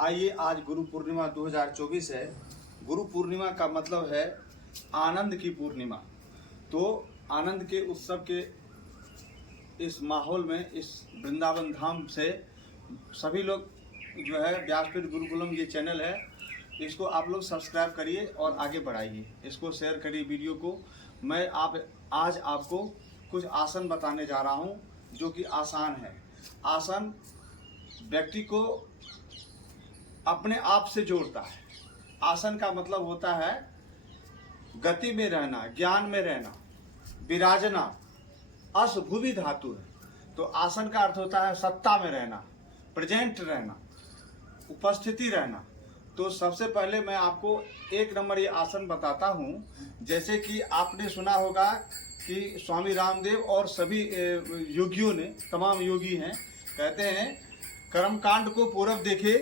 आइए, आज गुरु पूर्णिमा 2024 है। गुरु पूर्णिमा का मतलब है आनंद की पूर्णिमा। तो आनंद के उत्सव के इस माहौल में, इस वृंदावन धाम से सभी लोग जो है व्यासपीठ गुरुकुलम ये चैनल है, इसको आप लोग सब्सक्राइब करिए और आगे बढ़ाइए, इसको शेयर करिए वीडियो को। मैं आज आपको कुछ आसन बताने जा रहा हूँ जो कि आसान है। आसन व्यक्ति को अपने आप से जोड़ता है। आसन का मतलब होता है गति में रहना, ज्ञान में रहना, विराजना। अस भुवि धातु है, तो आसन का अर्थ होता है सत्ता में रहना, प्रेजेंट रहना, उपस्थिति रहना। तो सबसे पहले मैं आपको एक नंबर ये आसन बताता हूँ। जैसे कि आपने सुना होगा कि स्वामी रामदेव और सभी योगियों ने, तमाम योगी हैं, कहते हैं कर्मकांड को पूरब देखे,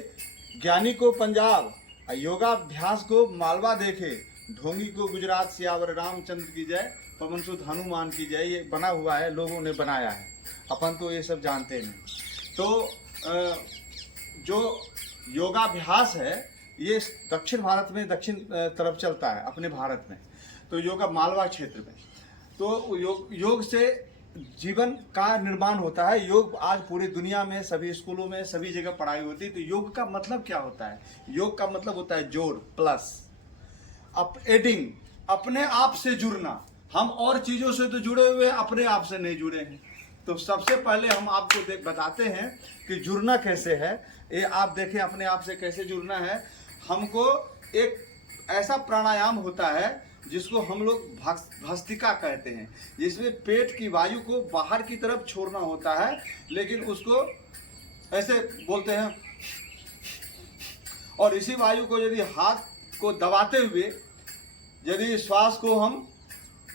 ज्ञानी को पंजाब, योगाभ्यास को मालवा देखे, ढोंगी को गुजरात, सियावर रामचंद्र की जय, पवन सुत हनुमान की जय। ये बना हुआ है, लोगों ने बनाया है, अपन तो ये सब जानते नहीं। तो जो योगाभ्यास है ये दक्षिण भारत में, दक्षिण तरफ चलता है अपने भारत में, तो योगा मालवा क्षेत्र में। तो योग से जीवन का निर्माण होता है। योग आज पूरी दुनिया में सभी स्कूलों में, सभी जगह पढ़ाई होती है। तो योग का मतलब क्या होता है? योग का मतलब होता है जोड़, प्लस, एडिंग, अपने आप से जुड़ना। हम और चीजों से तो जुड़े हुए, अपने आप से नहीं जुड़े हैं। तो सबसे पहले हम आपको बताते हैं कि जुड़ना कैसे है। ये आप देखें अपने आप से कैसे जुड़ना है। हमको एक ऐसा प्राणायाम होता है जिसको हम लोग भस्त्रिका कहते हैं, जिसमें पेट की वायु को बाहर की तरफ छोड़ना होता है, लेकिन उसको ऐसे बोलते हैं। और इसी वायु को यदि हाथ को दबाते हुए यदि श्वास को हम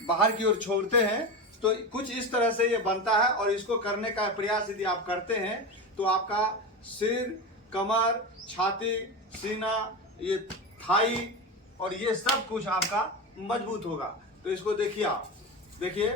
बाहर की ओर छोड़ते हैं तो कुछ इस तरह से ये बनता है। और इसको करने का प्रयास यदि आप करते हैं तो आपका सिर, कमर, छाती, सीना, ये थाई और ये सब कुछ आपका मजबूत होगा। तो इसको देखिए, आप देखिए,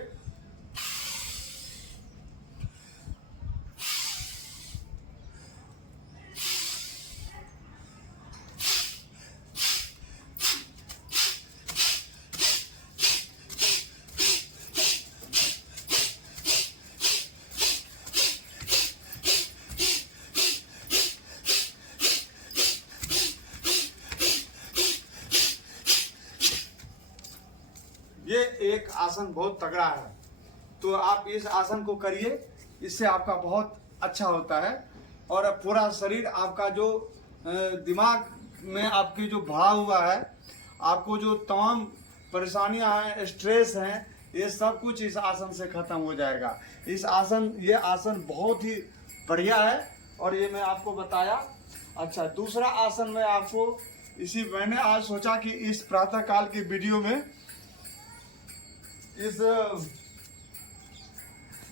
ये एक आसन बहुत तगड़ा है। तो आप इस आसन को करिए, इससे आपका बहुत अच्छा होता है। और पूरा शरीर आपका, जो दिमाग में आपकी जो भरा हुआ है, आपको जो तमाम परेशानियां हैं, स्ट्रेस हैं, ये सब कुछ इस आसन से खत्म हो जाएगा। ये आसन बहुत ही बढ़िया है और ये मैं आपको बताया। अच्छा, दूसरा आसन मैं आपको मैंने आज सोचा कि इस प्रातः काल की वीडियो में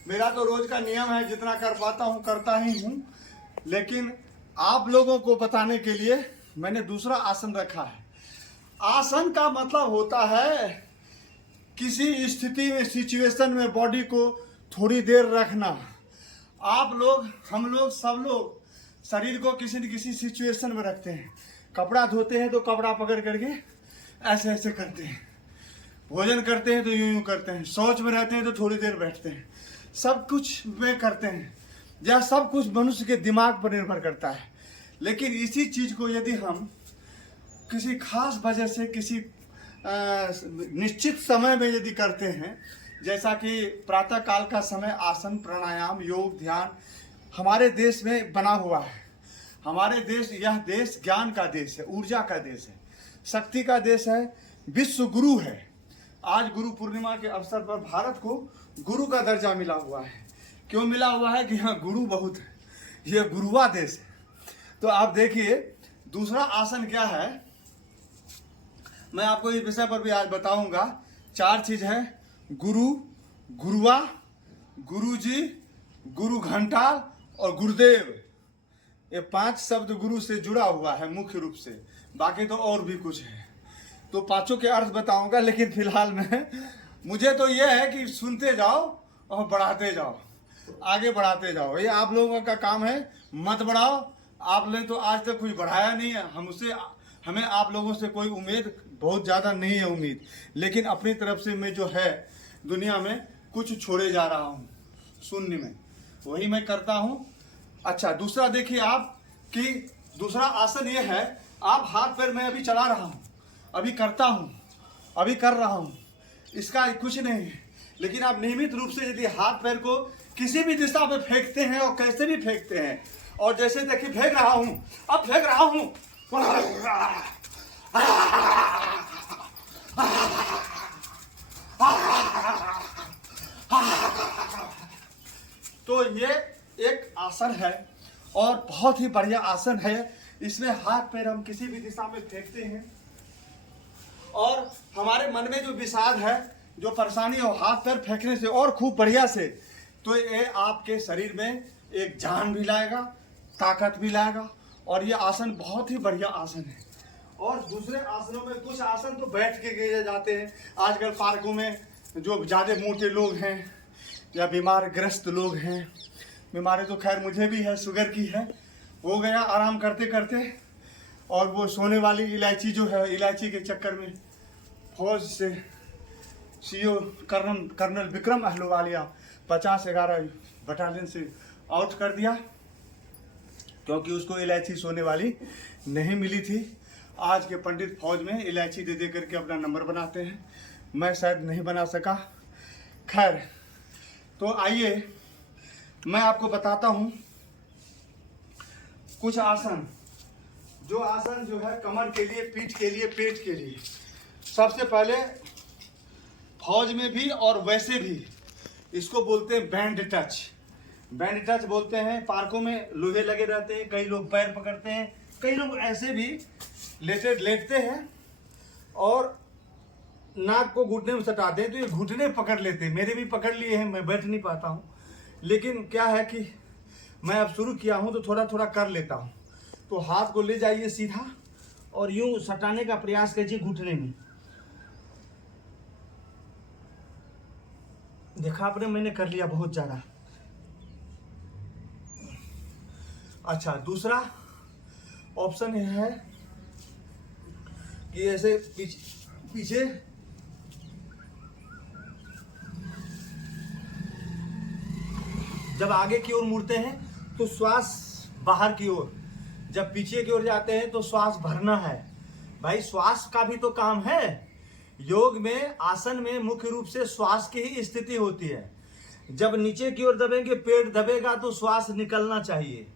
मेरा तो रोज का नियम है, जितना कर पाता हूँ करता ही हूँ, लेकिन आप लोगों को बताने के लिए मैंने दूसरा आसन रखा है। आसन का मतलब होता है किसी स्थिति में, सिचुएशन में बॉडी को थोड़ी देर रखना। आप लोग, हम लोग, सब लोग शरीर को किसी न किसी सिचुएशन में रखते हैं। कपड़ा धोते हैं तो कपड़ा पकड़ करके ऐसे ऐसे करते हैं, भोजन करते हैं तो यूं यूं करते हैं, शौच में रहते हैं तो थोड़ी देर बैठते हैं, सब कुछ वे करते हैं। यह सब कुछ मनुष्य के दिमाग पर निर्भर करता है। लेकिन इसी चीज को यदि हम किसी खास वजह से, किसी निश्चित समय में यदि करते हैं, जैसा कि प्रातः काल का समय, आसन, प्राणायाम, योग, ध्यान हमारे देश में बना हुआ है। हमारे देश, यह देश ज्ञान का देश है, ऊर्जा का देश है, शक्ति का देश है, विश्व गुरु है। आज गुरु पूर्णिमा के अवसर पर भारत को गुरु का दर्जा मिला हुआ है। क्यों मिला हुआ है? कि यहाँ गुरु बहुत है, यह गुरुवा देश है। तो आप देखिए दूसरा आसन क्या है, मैं आपको इस विषय पर भी आज बताऊंगा। 4 चीज है: गुरु, गुरुवा, गुरुजी, गुरु घंटाल और गुरुदेव। ये 5 शब्द गुरु से जुड़ा हुआ है मुख्य रूप से, बाकी तो और भी कुछ है। तो 5 के अर्थ बताऊंगा, लेकिन फिलहाल में मुझे तो यह है कि सुनते जाओ और बढ़ाते जाओ, आगे बढ़ाते जाओ। ये आप लोगों का काम है। मत बढ़ाओ, आपने तो आज तक कोई बढ़ाया नहीं है। हमें आप लोगों से कोई उम्मीद बहुत ज़्यादा नहीं है उम्मीद, लेकिन अपनी तरफ से मैं जो है दुनिया में कुछ छोड़े जा रहा हूँ शून्य में, वही मैं करता हूँ। अच्छा, दूसरा देखिए आप कि दूसरा आसन ये है, आप हाथ पैर मैं अभी चला रहा हूँ, अभी करता हूँ, अभी कर रहा हूँ, इसका कुछ नहीं है। लेकिन आप नियमित रूप से यदि हाथ पैर को किसी भी दिशा में फेंकते हैं और कैसे भी फेंकते हैं, और जैसे देखिए फेंक रहा हूँ, अब फेंक रहा हूँ, तो ये एक आसन है और बहुत ही बढ़िया आसन है। इसमें हाथ पैर हम किसी भी दिशा में फेंकते हैं और हमारे मन में जो विषाद है, जो परेशानी है, हाथ पैर फेंकने से और खूब बढ़िया से, तो ये आपके शरीर में एक जान भी लाएगा, ताकत भी लाएगा। और ये आसन बहुत ही बढ़िया आसन है। और दूसरे आसनों में कुछ आसन तो बैठ के किए जाते हैं। आजकल पार्कों में जो ज़्यादा मोटे लोग हैं या बीमार ग्रस्त लोग हैं, बीमारी तो खैर मुझे भी है, शुगर की है, हो गया आराम करते करते, और वो सोने वाली इलायची जो है, इलायची के चक्कर में फौज से CO colonel Vikram Ahluwalia 50-11 battalion से आउट कर दिया, क्योंकि उसको इलायची सोने वाली नहीं मिली थी। आज के पंडित फौज में इलायची दे दे करके अपना नंबर बनाते हैं, मैं शायद नहीं बना सका। खैर, तो आइए मैं आपको बताता हूँ कुछ आसन, जो आसन जो है कमर के लिए, पीठ के लिए, पेट के लिए। सबसे पहले फौज में भी और वैसे भी इसको बोलते हैं बैंड टच। बैंड टच बोलते हैं। पार्कों में लोहे लगे रहते हैं, कई लोग पैर पकड़ते हैं, कई लोग ऐसे भी लेटते हैं और नाक को घुटने में सटाते हैं, तो ये घुटने पकड़ लेते हैं। मेरे भी पकड़ लिए हैं, मैं बैठ नहीं पाता हूँ, लेकिन क्या है कि मैं अब शुरू किया हूँ तो थोड़ा थोड़ा कर लेता हूँ। तो हाथ को ले जाइए सीधा और यूं सटाने का प्रयास कीजिए घुटने में। देखा आपने, मैंने कर लिया बहुत ज़्यादा। अच्छा, दूसरा ऑप्शन यह है कि ऐसे पीछे जब आगे की ओर मुड़ते हैं तो श्वास बाहर की ओर, जब पीछे की ओर जाते हैं तो श्वास भरना है। भाई, श्वास का भी तो काम है। योग में, आसन में मुख्य रूप से श्वास की ही स्थिति होती है। जब नीचे की ओर दबेंगे, पेट दबेगा, तो श्वास निकलना चाहिए।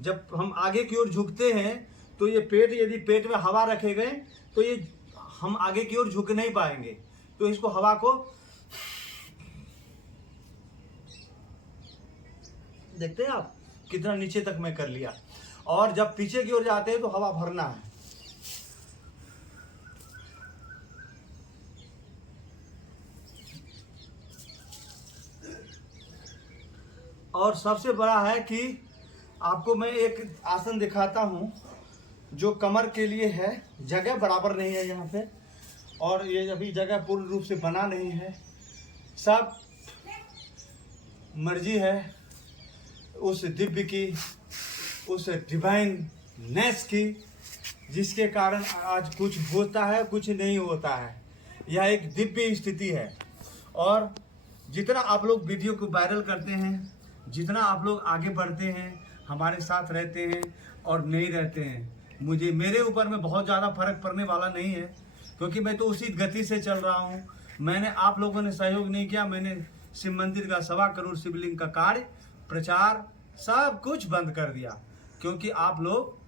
जब हम आगे की ओर झुकते हैं तो ये पेट, यदि पेट में हवा रखे गए तो ये हम आगे की ओर झुक नहीं पाएंगे। तो इसको, हवा को देखते हैं आप कितना नीचे तक मैं कर लिया। और जब पीछे की ओर जाते हैं तो हवा भरना है। और सबसे बड़ा है कि आपको मैं एक आसन दिखाता हूं जो कमर के लिए है। जगह बराबर नहीं है यहाँ पे, और ये अभी जगह पूर्ण रूप से बना नहीं है। सब मर्जी है उस दिव्य की, उस डिवाइननेस की, जिसके कारण आज कुछ होता है, कुछ नहीं होता है। यह एक दिव्य स्थिति है। और जितना आप लोग वीडियो को वायरल करते हैं, जितना आप लोग आगे बढ़ते हैं, हमारे साथ रहते हैं और नहीं रहते हैं, मेरे ऊपर में बहुत ज़्यादा फर्क पड़ने वाला नहीं है, क्योंकि मैं तो उसी गति से चल रहा हूँ। मैंने, आप लोगों ने सहयोग नहीं किया, मैंने शिव मंदिर का 1.25 करोड़ शिवलिंग का कार्य, प्रचार, सब कुछ बंद कर दिया, क्योंकि आप लोग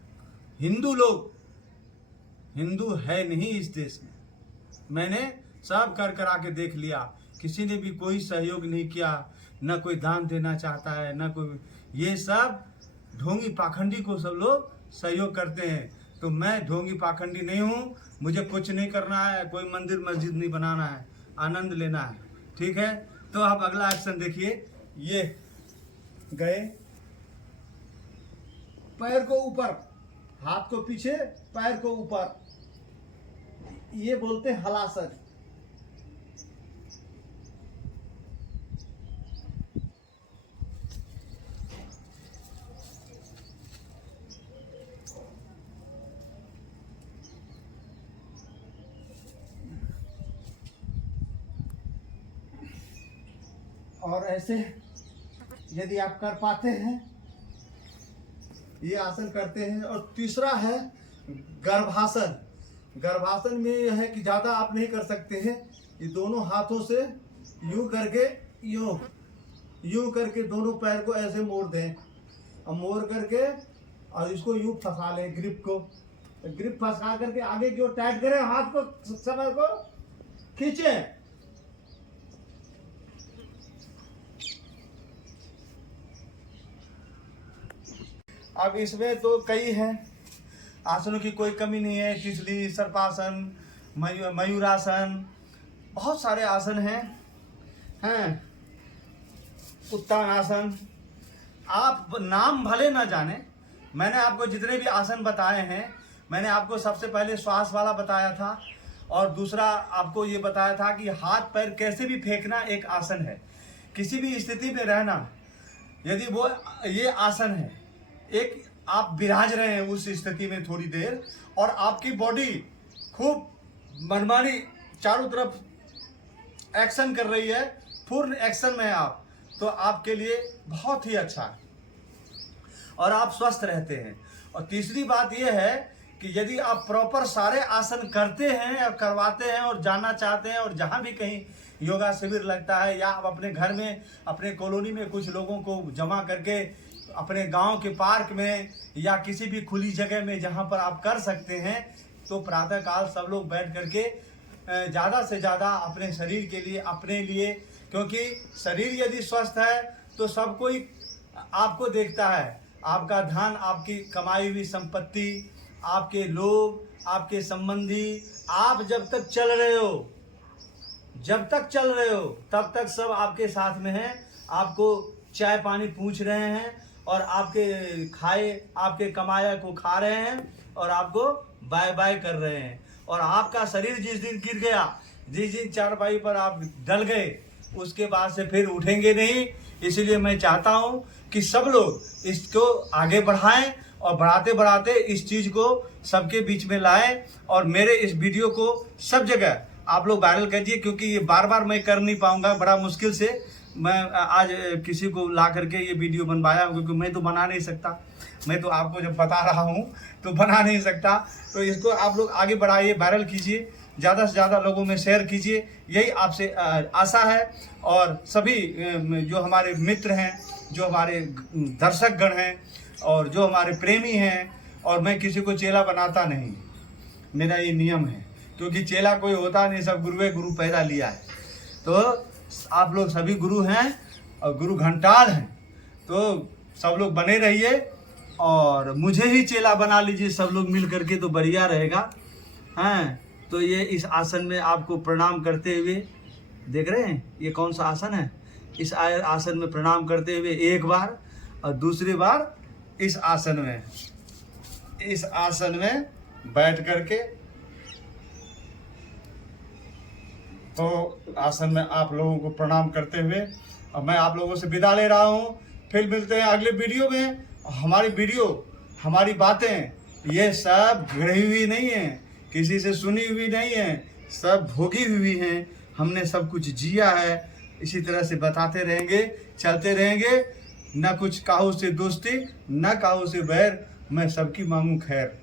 हिंदू है नहीं इस देश में। मैंने सब कर करा के देख लिया, किसी ने भी कोई सहयोग नहीं किया, न कोई दान देना चाहता है, न कोई। ये सब ढोंगी पाखंडी को सब लोग सहयोग करते हैं। तो मैं ढोंगी पाखंडी नहीं हूँ, मुझे कुछ नहीं करना है, कोई मंदिर मस्जिद नहीं बनाना है, आनंद लेना है। ठीक है, तो आप अगला एक्शन देखिए। ये गए, पैर को ऊपर, हाथ को पीछे, पैर को ऊपर, ये बोलते हैं हलासन। और ऐसे यदि आप कर पाते हैं, ये आसन करते हैं। और तीसरा है गर्भासन। गर्भासन में यह है कि ज़्यादा आप नहीं कर सकते हैं, ये दोनों हाथों से यूं करके यूं करके दोनों पैर को ऐसे मोड़ दें, और मोड़ करके और इसको यूं फंसा लें, ग्रिप फंसा करके आगे की ओर टाइट करें, हाथ को समय को खींचें। अब इसमें तो कई हैं आसनों की, कोई कमी नहीं है। तितली, सर्पासन, मयूरासन, बहुत सारे आसन हैं उत्तान आसन। आप नाम भले ना जाने, मैंने आपको जितने भी आसन बताए हैं, मैंने आपको सबसे पहले श्वास वाला बताया था, और दूसरा आपको ये बताया था कि हाथ पैर कैसे भी फेंकना एक आसन है। किसी भी स्थिति में रहना, यदि वो ये आसन है, एक आप विराज रहे हैं उस स्थिति में थोड़ी देर, और आपकी बॉडी खूब मनमानी चारों तरफ एक्शन कर रही है, पूर्ण एक्शन में आप, तो आपके लिए बहुत ही अच्छा है और आप स्वस्थ रहते हैं। और तीसरी बात यह है कि यदि आप प्रॉपर सारे आसन करते हैं और करवाते हैं और जानना चाहते हैं, और जहाँ भी कहीं योगा शिविर लगता है, या आप अपने घर में, अपने कॉलोनी में कुछ लोगों को जमा करके, अपने गांव के पार्क में या किसी भी खुली जगह में जहां पर आप कर सकते हैं, तो प्रातःकाल सब लोग बैठ करके ज़्यादा से ज़्यादा अपने शरीर के लिए, अपने लिए, क्योंकि शरीर यदि स्वस्थ है तो सब कोई आपको देखता है। आपका धन, आपकी कमाई हुई संपत्ति, आपके लोग, आपके संबंधी, आप जब तक चल रहे हो तब तक सब आपके साथ में हैं, आपको चाय पानी पूछ रहे हैं, और आपके कमाया को खा रहे हैं, और आपको बाय बाय कर रहे हैं। और आपका शरीर जिस दिन गिर गया, जिस दिन चारपाई पर आप डल गए, उसके बाद से फिर उठेंगे नहीं। इसलिए मैं चाहता हूं कि सब लोग इसको आगे बढ़ाएं, और बढ़ाते बढ़ाते इस चीज़ को सबके बीच में लाएं, और मेरे इस वीडियो को सब जगह आप लोग वायरल कीजिए, क्योंकि ये बार बार मैं कर नहीं पाऊंगा, बड़ा मुश्किल से मैं आज किसी को ला करके ये वीडियो बनवाया हूँ, क्योंकि मैं तो बना नहीं सकता, मैं तो आपको जब बता रहा हूँ तो बना नहीं सकता। तो इसको आप लोग आगे बढ़ाइए, वायरल कीजिए, ज़्यादा से ज़्यादा लोगों में शेयर कीजिए, यही आपसे आशा है। और सभी जो हमारे मित्र हैं, जो हमारे दर्शक गण हैं, और जो हमारे प्रेमी हैं, और मैं किसी को चेला बनाता नहीं, मेरा ये नियम है, क्योंकि चेला कोई होता नहीं, सब गुरु पैदा लिया है। तो आप लोग सभी गुरु हैं और गुरु घंटाल हैं, तो सब लोग बने रहिए, और मुझे ही चेला बना लीजिए सब लोग मिल करके, तो बढ़िया रहेगा। तो ये इस आसन में आपको प्रणाम करते हुए, देख रहे हैं ये कौन सा आसन है, इस आसन में प्रणाम करते हुए एक बार, और दूसरी बार इस आसन में बैठ करके, तो आसन में आप लोगों को प्रणाम करते हुए अब मैं आप लोगों से विदा ले रहा हूँ। फिर मिलते हैं अगले वीडियो में। हमारी बातें ये सब गढ़ी हुई नहीं है, किसी से सुनी हुई नहीं है, सब भोगी हुई हैं, हमने सब कुछ जिया है। इसी तरह से बताते रहेंगे, चलते रहेंगे, न कुछ काहू से दोस्ती, न काहू से बैर, मैं सबकी मांगू खैर।